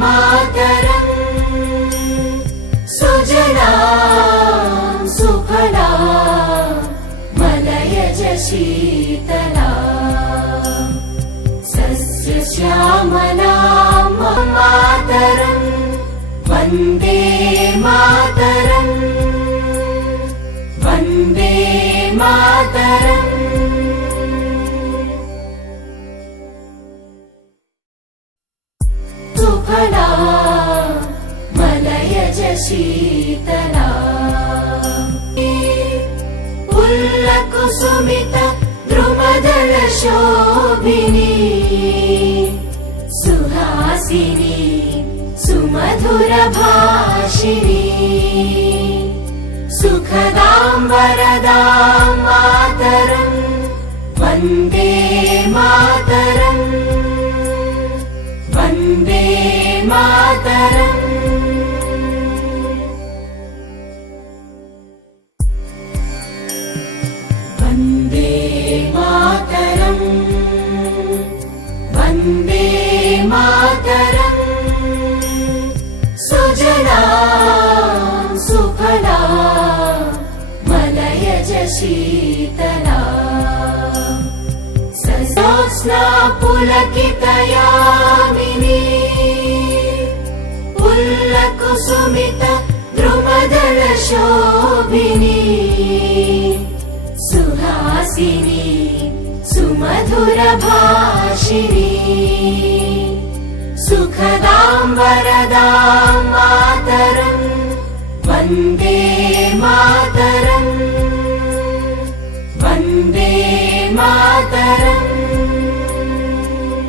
मातरम् सुजलां सुफलां मलयज शीतलां सस्यश्यामलां मातरम् वन्दे मातरम् वन्दे मातरम्। सुफला मलयज शीतला पुल्लकुसुमित द्रुमदल शोभिनी सुहासिनी सुमधुर भाषिणी सुखदां वरदां मातरम् वन्दे मातरम् वन्दे मातरम्। वन्दे मातरम् वन्दे मातरम् सुजलां सुफलां मलयज शीतला सजोत्स्ना पुलकितयामिनी पुल्लकुसुमित द्रुमदल शोभिनी सुहासिनी सुमधुर भाषिणी सुखदां वरदां मातरम् वन्दे मातरम्।